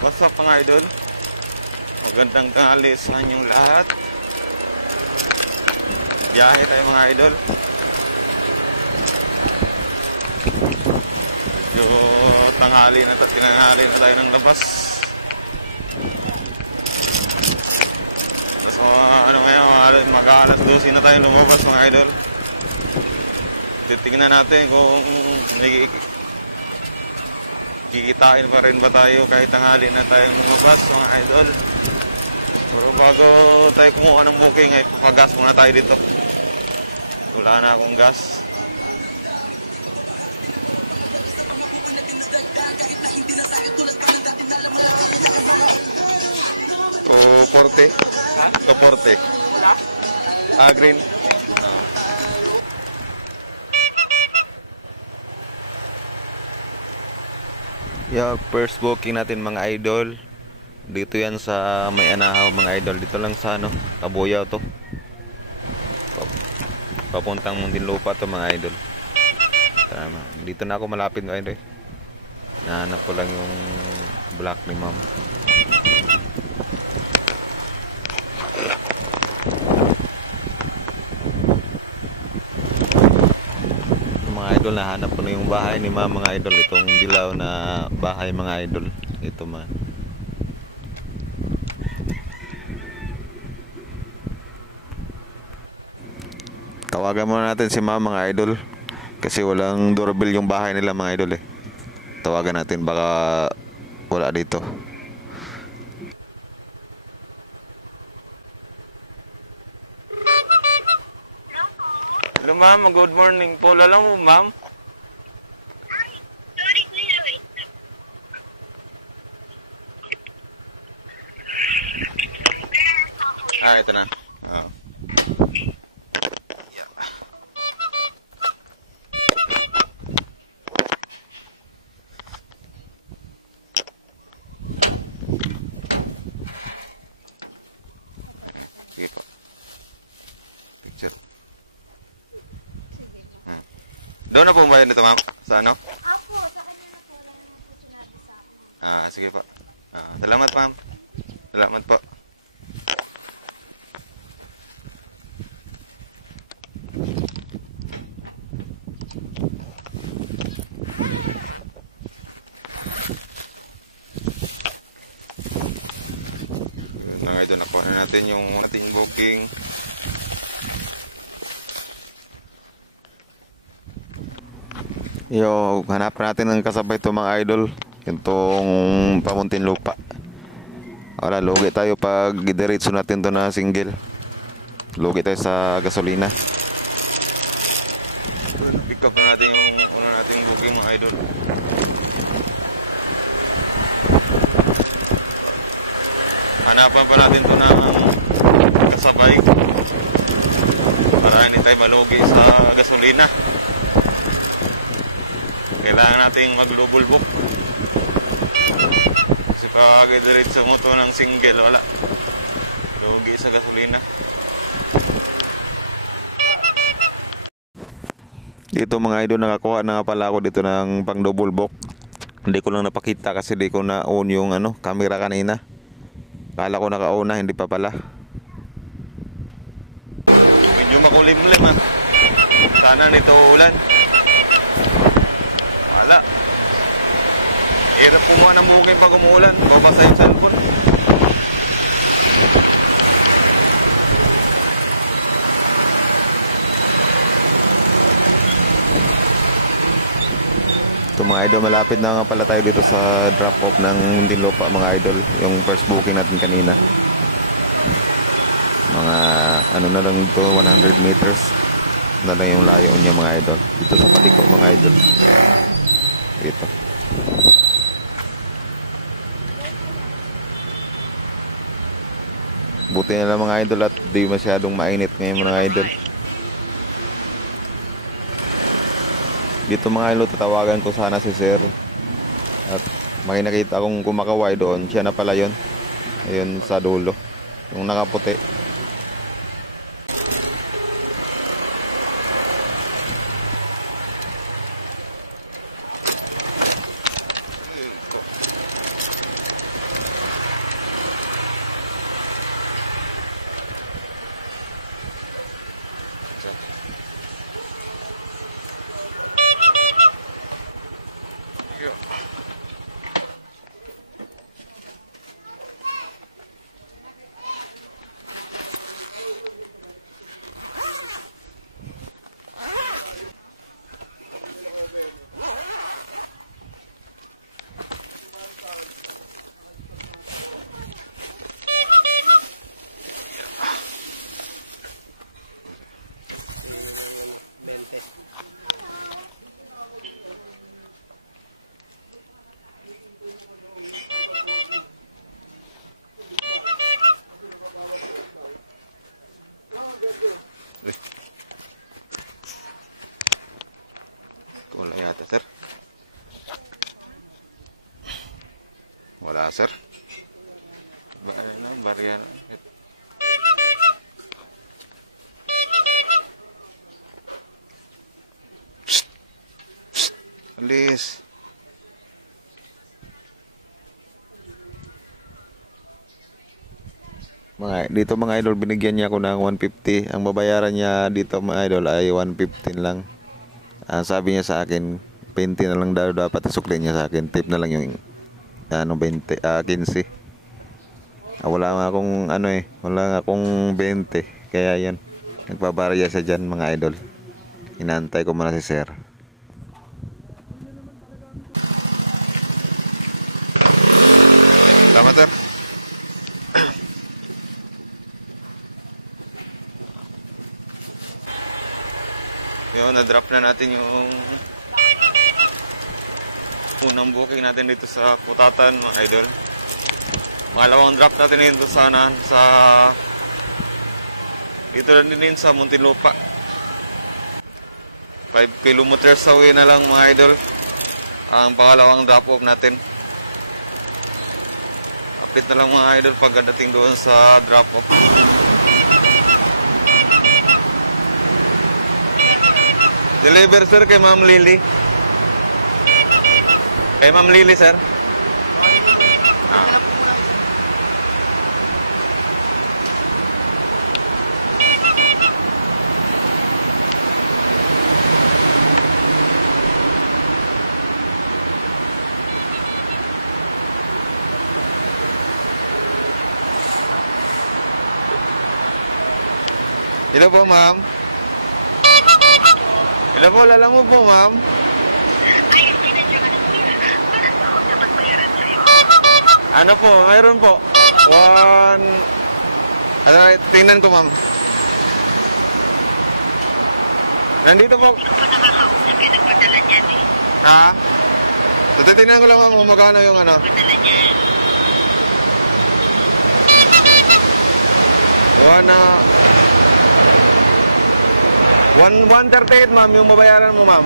What's up mga idol? Magandang tanghali sa inyong lahat. Biyahe tayo mga idol. Medyo tinanghali na tayo ng labas. So ngayon mag-alas 12 na tayo lumabas mga idol. Titingnan natin kung kikitain pa rin ba tayo kahit tanghali na tayong lumabas mga idol. Pero bago tayo kumuha ng booking ay papagas muna tayo dito. Wala na akong gas. Toporte. Toporte. Green. First booking natin mga idol. Dito yan sa May Anahaw mga idol. Dito lang sa Kabuyaw to. Papuntang Muntinlupa to mga idol. Tama. Dito na ako malapit mga idol. Nahanap ko lang yung block ni ma'am. Mga idol, nahanap ko na yung bahay ni ma'am mga idol. Itong dilaw na bahay mga idol. Ito man. Tawagan muna natin si ma'am mga idol. Kasi walang doorbell yung bahay nila mga idol eh. Tawagan natin, baka wala dito. Hello ma'am, good morning po. Lala mo ma'am? Ito na. Picture. Doon na po ba nito ma'am? Sa ano? Apo, sa kanya na po lang yung opportunity sa akin. Sige po. Salamat ma'am. Salamat po. Ito, nakuha na natin yung ating booking. Hanap natin ng kasabay ito mga idol. Itong Muntinlupa. Wala, lugi tayo pag diretso natin ito na single. Lugi tayo sa gasolina. Pick up na natin yung una nating booking mga idol. Hanapan pa natin ito ng kasabay para hindi tayo malugi sa gasolina. Kailangan natin maglubulbok kasi pag diretso mo ito ng single, wala, lugi sa gasolina. Dito mga idol, nakakuha na nga pala ako dito ng pang double book. Hindi ko lang napakita kasi hindi ko na on yung camera kanina. Kala ko nakauna, hindi pa pala. Medyo makulimlim Sana nito ulan. Wala. Hirap kumuha ng booking pag umulan. Babasa yung cellphone. Ito mga idol, malapit na nga pala tayo dito sa drop off ng Muntinlupa mga idol. Yung first booking natin kanina. Mga na lang ito, 100 meters na lang yung layo niya mga idol. Dito sa paliko mga idol. Dito. Buti na lang mga idol at di masyadong mainit ngayon mga idol. Dito mga idol, tatawagan ko sana si sir. At may nakita akong kumakaway doon. Siya na pala yun. Ayun sa dulo. Yung nakaputi. sir. Ano na, barya na. Psst! Psst! Alis. Dito mga idol, binigyan niya ako ng 150. Ang babayaran niya dito mga idol ay 115 lang. Sabi niya sa akin, 20 na lang daw dapat isukli niya sa akin. Tip na lang yung 20, 15. Wala nga akong wala nga akong 20. Kaya yan, nagbabarya siya dyan mga idol. Inaantay ko muna si sir. Salamat sir. Yun, na-drop na natin yung unang booking natin dito sa Putatan mga idol. Pangalawang drop natin dito sana sa dito lang din sa Muntinlupa. 5 kilometers away na lang mga idol ang pangalawang drop off natin. Update na lang mga idol pagdating doon sa drop off. Deliver sir kay Ma'am Lily. Kay Ma'am Lily sir. Hello po ma'am. Hello po, lala mo po ma'am. Ano po, mayroon po. Tingnan ko ma'am. Nandito po. Ha? So, titignan ko lang ma'am kung magkano yung ano. 138 ma'am yung mabayaran mo ma'am.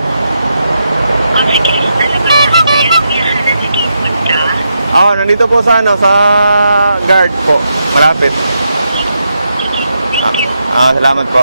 Nandito po sa sa guard po, malapit. Salamat po.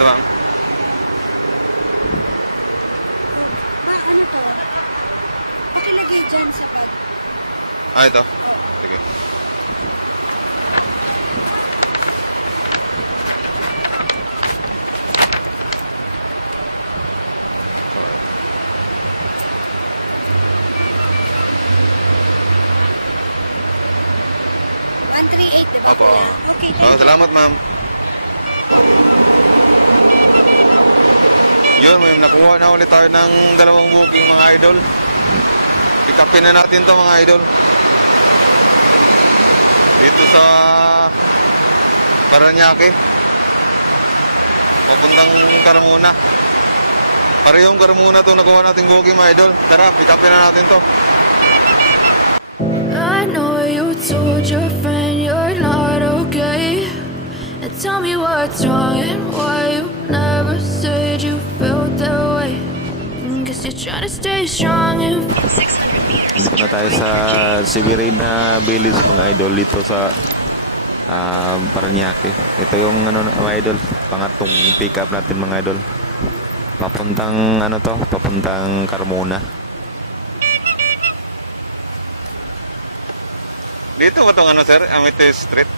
Ito ma'am. Ano to? Pakilagay dyan sa bag. Ito. Sige. diba? Opo. Okay, Salamat ma'am. Yun, may nakuha na ulit tayo ng dalawang booking mga idol. Pick upin na natin to mga idol. Dito sa Paranaque. Papuntang Carmona. Parehong Carmona to nakuha natin booking mga idol. Tara, pick upin na natin to. I know you told your friend you're not okay, and tell me what's wrong and why you never said you felt that way. Guess you're trying to stay strong and Dito na tayo sa Severina Village mga idol dito sa Paranaque. Ito yung mga idol, pangatong pick up natin mga idol. Papuntang papuntang Carmona. Dito ba itong sir? Amethyst Street?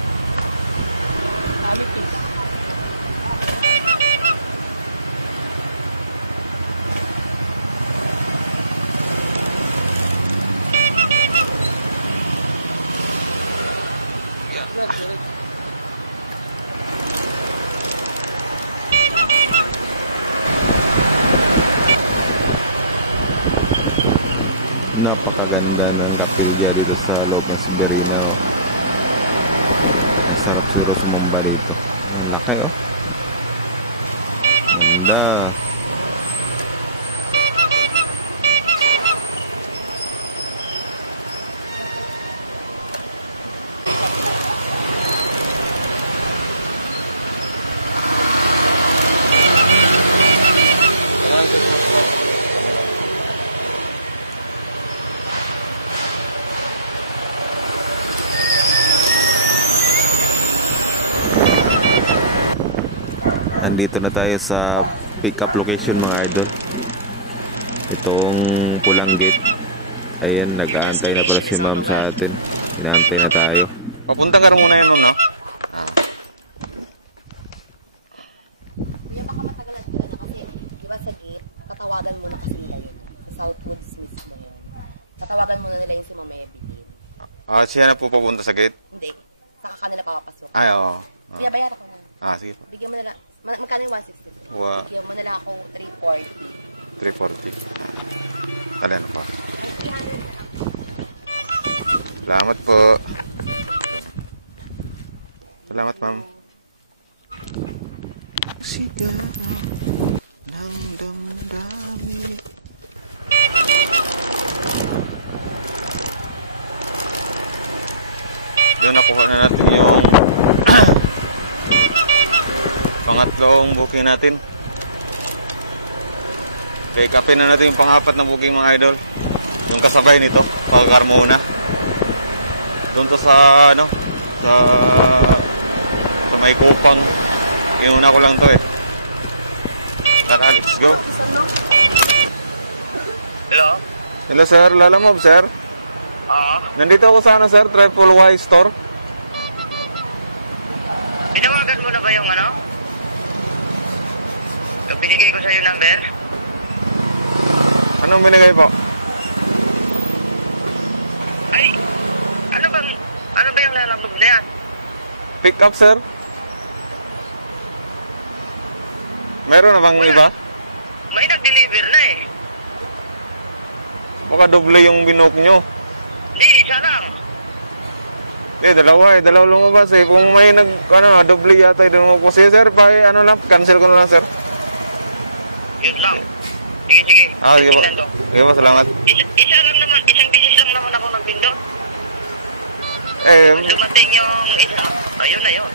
Napakaganda ng kapilya dito sa loob ng Severina. Sarap siguro sumamba dito. Ang laki oh. Ganda. Nandito na tayo sa pick up location mga idol. Itong pulang gate. Ayan, nag-aantay na pala si ma'am sa atin. Inaantay na tayo. Papunta ka rin muna yan ma'am, no? Diba sa gate, tatawagan mo na kasi yan. Sa Southwoods mismo yun. Tatawagan mo na nila yung si Mama Epi. Siya na po papunta sa gate? Hindi. Sa kanila papapasok. Ay, oo. Kaya bayaran ko muna. Sige po. Bigyan mo na lang. Magkano yung 160? Wa- Bigyan mo na lang ako 340. 340. Tala na po. Salamat po. Salamat ma'am. Sigaw ng damdamin. Yun, nakuha na natin yung pangatlong booking natin. Pick upin na natin yung pang-apat na booking mga idol. Yung kasabay nito, pag-Carmona. Doon to sa ano, sa may Kupang. Iuna ko lang to eh. Tara, let's go. Hello? Hello sir, Lalamove sir. Nandito ako sa ano sir, Triple Y store. Tinawagan mo na ba yung ano? Yung binigay ko sa'yo number? Anong binigay po? Ay, ano ba yung lalambog na yan? Pick up sir. Meron na bang iba? May nag-deliver na eh. Baka doble yung binook nyo. Hindi, isa lang. Dalawa lumabas eh. Kung may doble yata yung lumabas. Sige sir, cancel ko na lang sir. Yun lang. Sige. Sige po. Tingnan ko. Sige po, salamat. Isa lang naman, isang bisis lang naman ako nagpindot. Kung dumating yung isa, ayun na yun.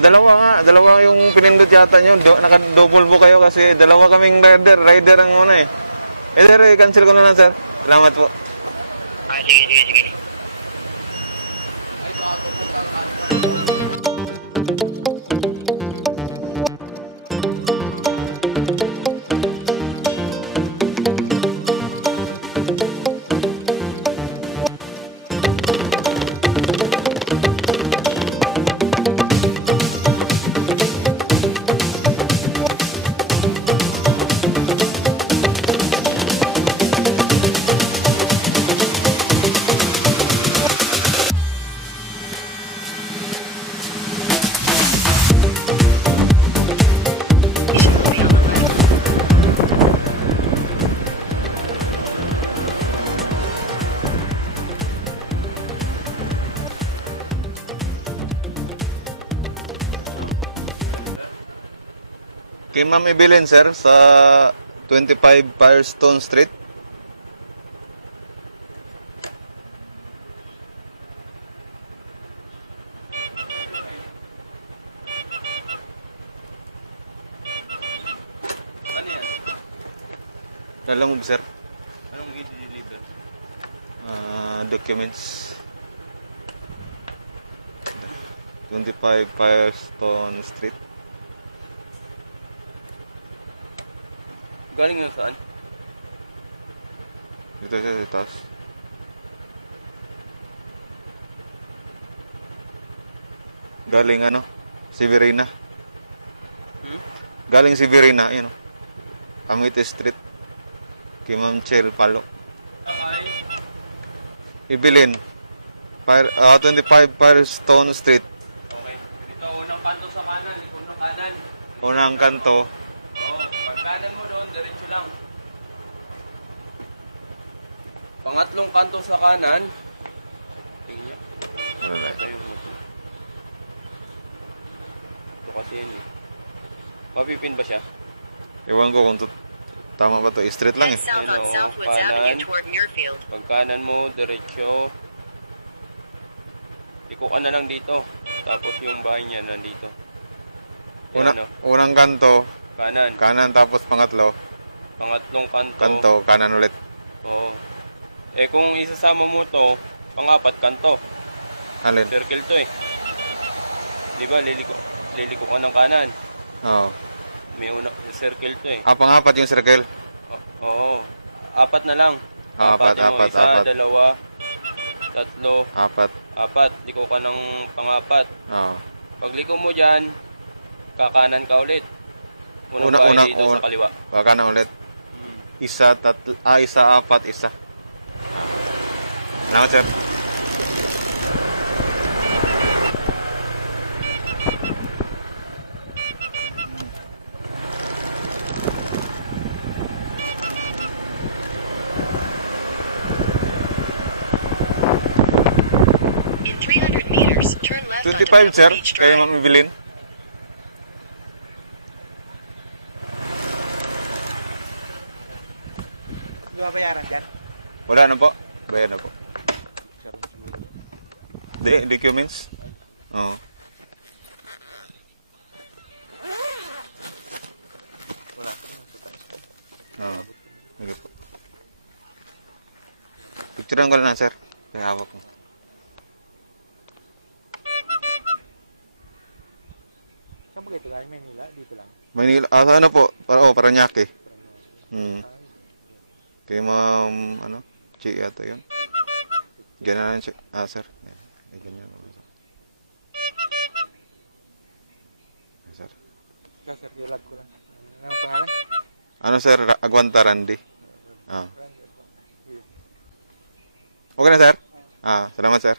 Dalawa nga. Dalawa yung pinindot yata nyo. Naka-double book kayo kasi dalawa kaming rider ang una eh. Sir, cancel ko na lang sir. Salamat po. Sige. Kay Ma'am Evelyn sir sa 25 Firestone Street. Ano yan? Lalamove sir. Anong i-deliver? Documents. 25 Firestone Street. Galing na saan? Dito siya sa taas. Galing Severina. Galing Severina, yun. Amite Street. Kay Ma'am Chel Palo. Ibilin. 25 Firestone Street. Okay. Dito, unang kanto sa kanan. Unang kanan. Unang kanto. Oo. Pagkanan mo doon, diretso lang. Pangatlong kanto sa kanan. Tingin niyo. Alright. Tayo mo ito. kasi yan eh. Mapipin ba siya? Ewan ko kung tama ba to. Street lang eh. South on Hello, Southwoods kanan. Avenue toward Muirfield. Pag kanan mo, diretso. Iko ka na lang dito. Tapos yung bahay niya nandito. Yan, no? Unang kanto, Kanan. kanan tapos pangatlo, Pangatlong kanto. kanto, kanan ulit. Oo. Eh kung isasama mo to, pangapat kanto. Alin? Circle to eh. Di ba, liliko ka ng kanan. Oo. May circle to eh. Pangapat yung circle. Oo. Apat na lang. Apat, yun, apat, isa, apat. dalawa, tatlo, Apat. apat. Liko ka ng pangapat. Oo. Pag liko mo dyan, kakanan ka ulit. Una, dito sa kaliwa. Kanan ulit. Isa, tatlo, isa, apat, isa. Salamat, sir. In 300 meters, turn left onto 25, sir. Pebble Beach Kaya Drive. mamibilin. Wala na po. Bayan na po. Documents? Oo. Oo. Sige po. Picturean ko na sir. Kaya hawak mo. Manila. Sa ano po? Paranaque. Kay ma'am, Chi yata yun. Ganyan siya. Sir. Ganyan. Sir. Ano sir? Aguanta Randy. Okay na sir? Salamat sir.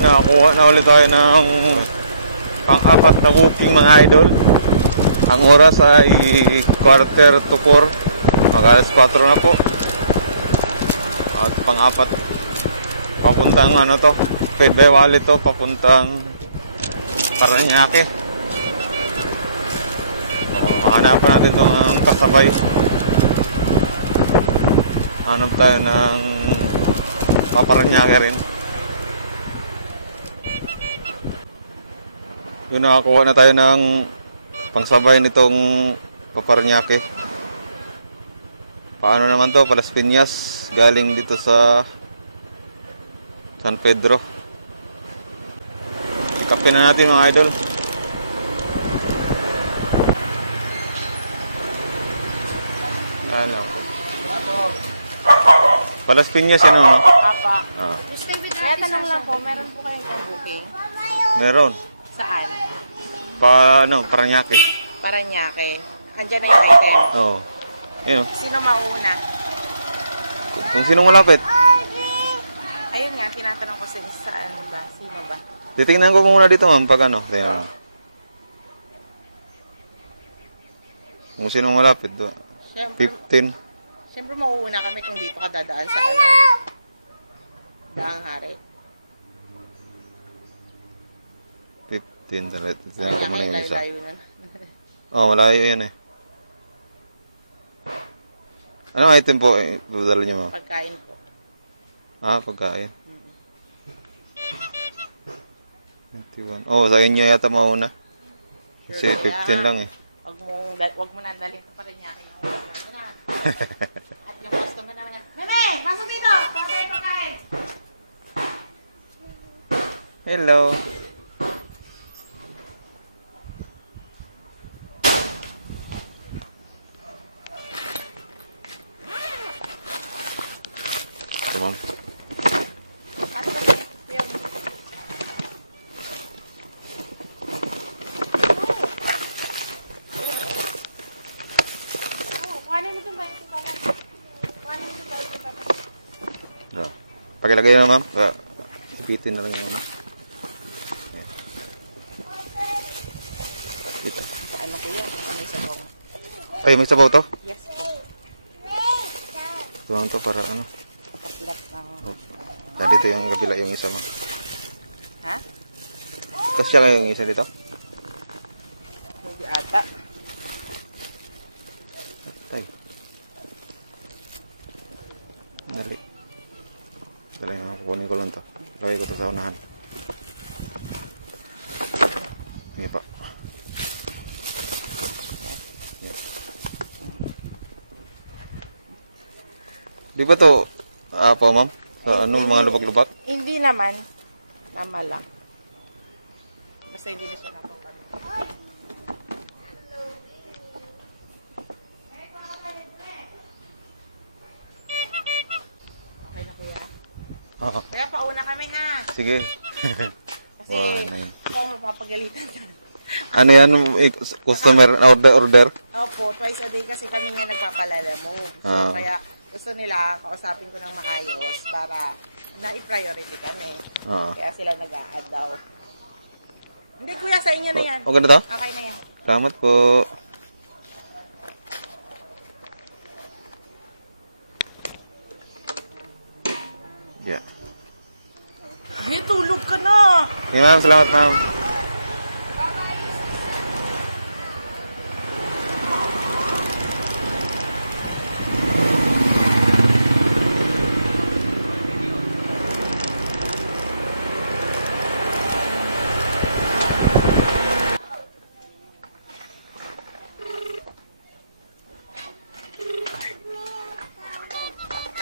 Nakakuha na ulit tayo ng pang-apat na booking mga idol. Ang oras ay 3:45. Mag-alas 4 na po. At pang-apat papuntang Pedre Valley to, papuntang Paranaque. Hanapan natin ito ang kasabay. Hanap tayo ng Paranaque rin. Yun, nakakuha na tayo ng pangsabay nitong Paranaque. Paano naman to? Palas Piñas. Galing dito sa San Pedro. Ikapin na natin mga idol. Palas Piñas yan, no? Kaya tanong lang po, meron po kayong booking? Meron. Saan? Paranaque. Paranaque. Andiyan na yung item. Oo. Yun. Sino mauuna? Kung sinong malapit. Ayun nga, tinatanong ko saan ba? Sino ba? Titingnan ko muna dito ma'am pag tingnan mo. Kung sinong malapit. Siyempre, 15. siyempre mauuna kami kung dito ka dadaan sa Daang Hari. 15. Titingnan ko muna yung isa. Layo na. Malayo yun eh. Anong item po dudala niyo ma'am? Pagkain po. Pagkain. 21. Sa inyo yata mauna. Kasi 15 lang eh. Wag mo nandalhin pa rin niya. Yung customer naman niya. Meme! Pasok dito! Pagkain! Hello. Come on. Pakilagay na ma'am. Ipitin na lang yung ano. Ayan. Dito. Ano ko yan? May sabaw. Ay, may sabaw to? Tuwang to para ano. Dan dito yung kabila yung isa mo. Kasya kayo yung isa dito? Hindi ata. Tay. Dali. Dali, kukunin ko lang to. Lagay ko to sa unahan. Sige pa. Yan. Di ba to, po ma'am? Sa ano, mga lubak-lubak? Hindi naman. Tama lang. Basta hindi na siya kapag. Okay na kuya? Oo. Kaya pauna kami ha. Sige. Kasi Wow, ako magpapagalitan. ano yan, customer order? Opo, twice a day kasi kami nga nagpapalala mo. So, Ah. kaya gusto nila kausapin ko ng maayos para na-priority kami. Oo. Kaya sila nag-a-add daw. Hindi kuya, sa inyo na yan. O ganito? Okay na yan. Salamat po. Yeah. May tulog ka na. Okay, ma'am. Salamat, ma'am.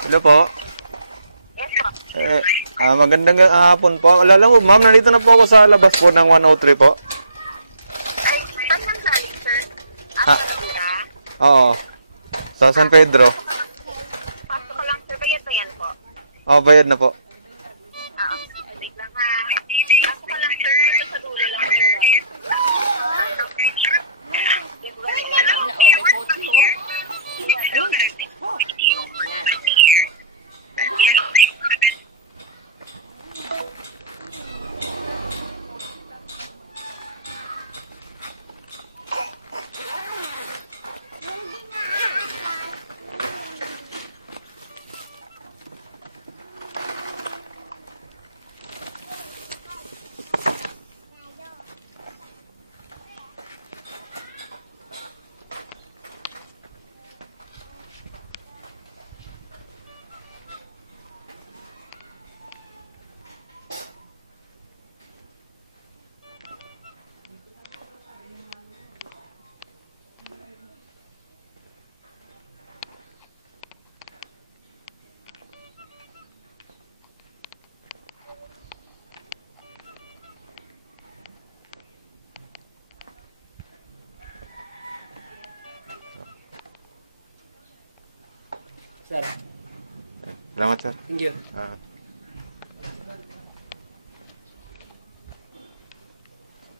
Hello po. Yes po. Magandang hapon po. Alala mo, ma'am, nandito na po ako sa labas po ng 103 po. Ay, saan nang galing, sir? Ha? Sira? Oo. Sa San Pedro. Pasok ko lang, sir. Bayad ba yan po? Bayad na po. Oo. Wait lang ha. Pasok ko lang, sir. Sa dulo lang, sir. Di ba galing na lang? Sir, Salamat, sir. thank you.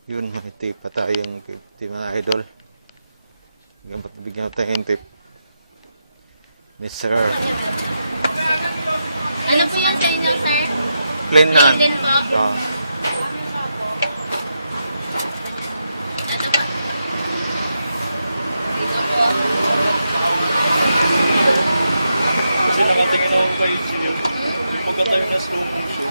Yun, may tip pa tayong 50 mga idol. Bigyan ko tayong tip. Mr. Ano po yan sa inyo, sir? Plain na. Din po. Ano po? Dito po. Kasi nakatingin ako kay Gio. Yung magkatayo na slow motion.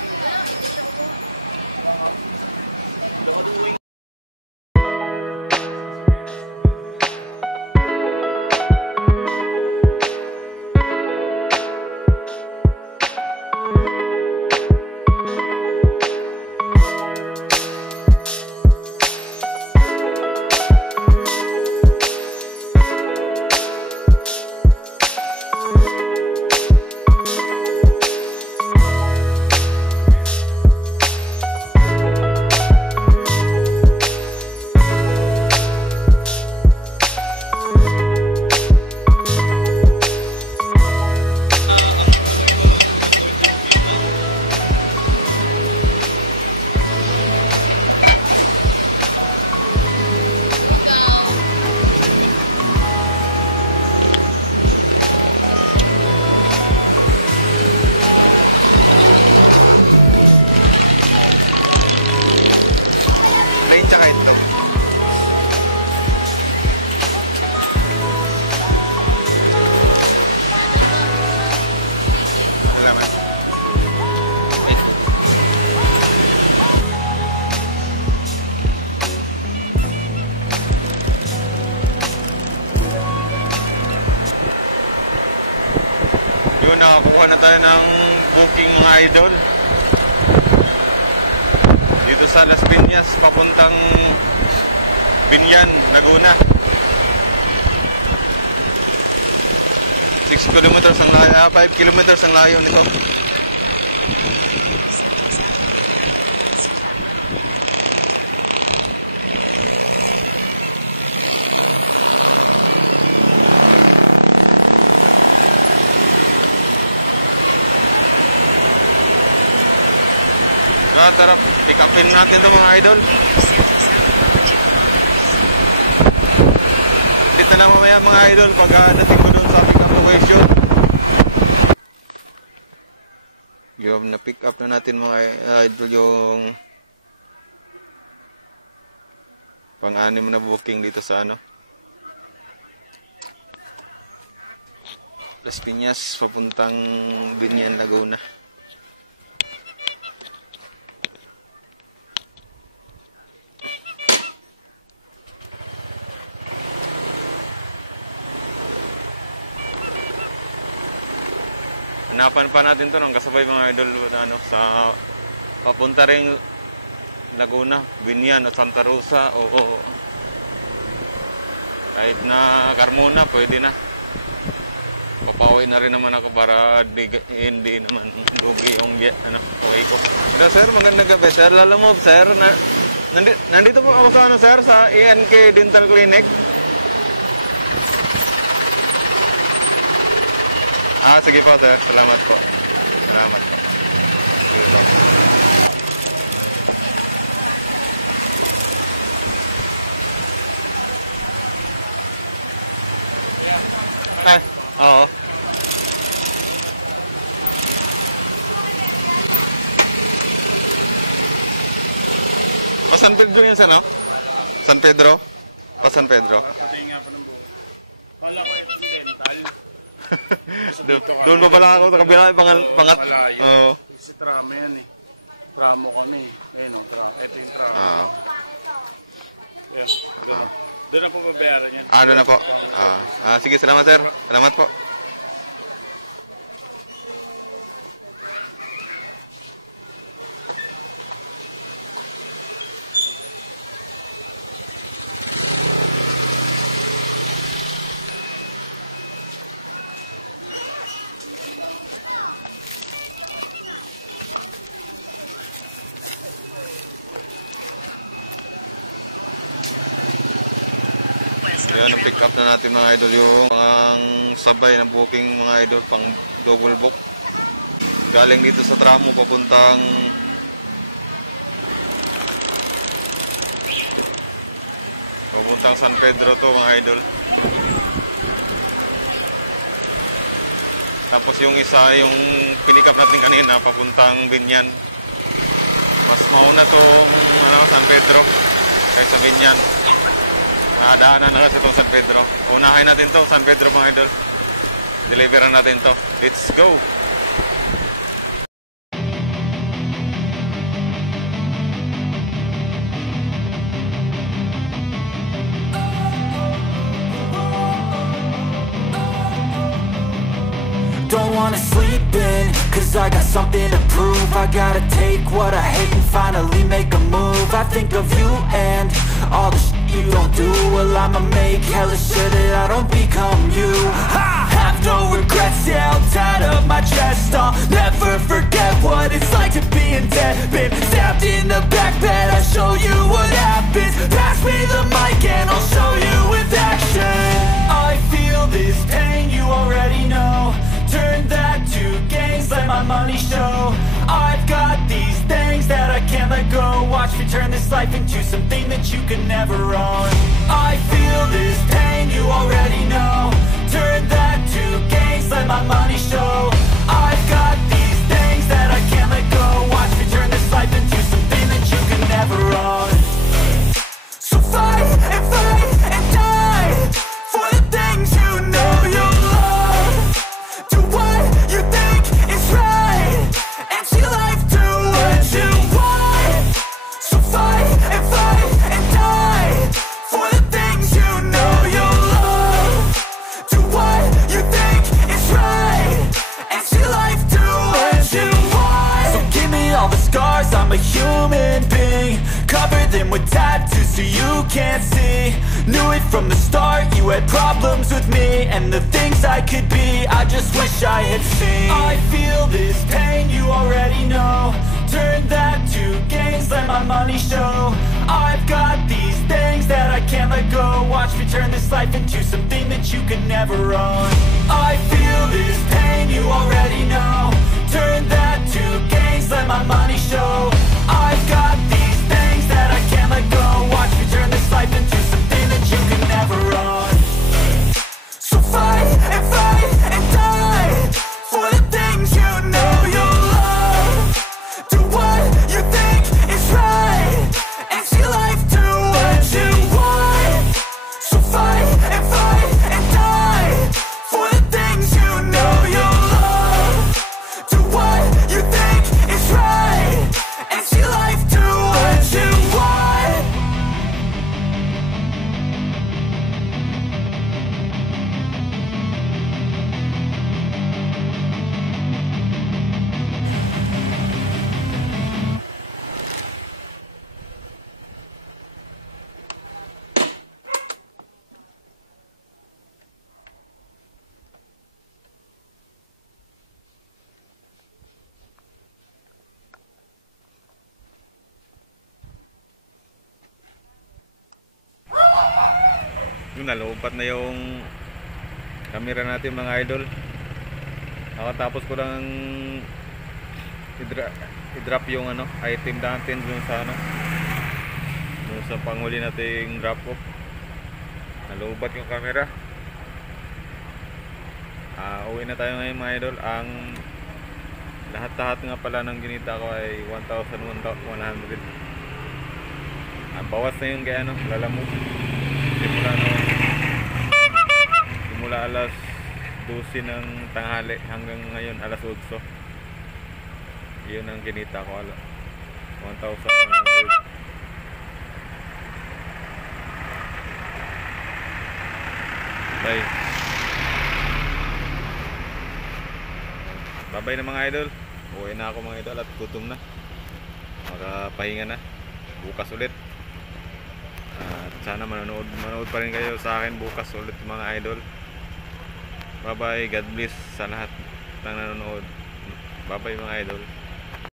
nakakuha na tayo ng booking mga idol. Dito sa Las Piñas, papuntang Binyan, Laguna. 6 kilometers ang layo, 5 kilometers ang layo nito. Tara, pick upin natin ito mga idol. Dito na mamaya mga idol pag dating ko doon sa pick up location. Yung na pick up na natin mga idol yung pang-anim na booking dito sa ano, Las Piñas papuntang Binyan, Laguna. Hanapan pa natin to ng kasabay mga idol na ano, sa papunta ring Laguna, Binyan o Santa Rosa o kahit na Carmona pwede na. Papawi na rin naman ako para hindi naman lugi yung ano, uwi ko. Hello sir, magandang gabi sir. Lalamove sir, nandito po ako sa ano sir, sa ENK Dental Clinic. Sige po sir. Salamat po. Salamat po. Sige po. Ay, oo. San Pedro yan sa no? San Pedro? San Pedro? Pati nga pa ng buong. Kala ko yung dental. Doon pa pala ako sa kabila pangat. Oo. Si tramo yan eh. Tramo kami. Ayun o, ito yung tramo. Yan. Doon na po mabayaran yan. Doon na po. Sige, salamat sir. Salamat po. Yan, na-pick up na natin mga idol yung ang sabay na booking mga idol pang double book. Galing dito sa tramo papuntang San Pedro to mga idol. Tapos yung isa, yung pinik up natin kanina papuntang Binyan. Mas mauna tong San Pedro kaysa Binyan. Nadaanan na kasi itong San Pedro. Unahin natin to San Pedro mga idol. Deliveran natin to. Let's go! Don't wanna sleep in, cause I got something to prove. I gotta take what I hate and finally make a move. I think of you and all the shit you don't do. Well, I'ma make hella sure that I don't become you. I have no regrets, yeah, I'll tie up my chest. I'll never forget what it's like to be in debt. Been stabbed in the back bed, I'll show you what happens. Pass me the mic and I'll show you with action. I feel this pain, you already know. Turn that to gains, let my money show. I've got these things that I can't let go. Watch me turn this life into something that you could never own. I feel this pain, you already know. Turn that to gains, let my money show. I've got these things that I can't let go. Watch me turn this life into something that you could never own. So fight and die for the things you know you love. Do what you think is right and see life do what you want. So fight and die for the things you know you love. Do what you think is right scars, I'm a human being. Cover them with tattoos so you can't see. Knew it from the start, you had problems with me and the things I could be, I just wish I had seen. I feel this pain, you already know. Turn that to gains, let my money show. I've got these things that I can't let go. Watch me turn this life into something that you could never own. I feel this pain, you already know. Turn that to gains, let my money show. I've got these things that I can't let go. Watch me turn this life into something that you could never own. So fight and die for the things you know you love. Do what you think is right and see life do what you want. So fight and die for the things you know you love. Do what you think is right and see life do what you want. Yun, nalumpat na yung camera natin mga idol. Nakatapos ko lang i-drop yung item natin dun sa dun sa panghuli nating drop off. Nalumpat yung camera. Uwi na tayo ngayon mga idol. Ang lahat-lahat nga pala ng ginita ko ay 1,100. Bawas na yung kaya lalamog. Simula alas 12 ng tanghali hanggang ngayon alas 8. Yun ang kinita ko, 1,100. Bye. Bye na mga idol. Uwi na ako mga idol at gutom na. Makapahinga na. Bukas ulit. At sana manood pa rin kayo sa akin bukas ulit mga idol. Bye bye, God bless sa lahat ng nanonood. Bye bye mga idol.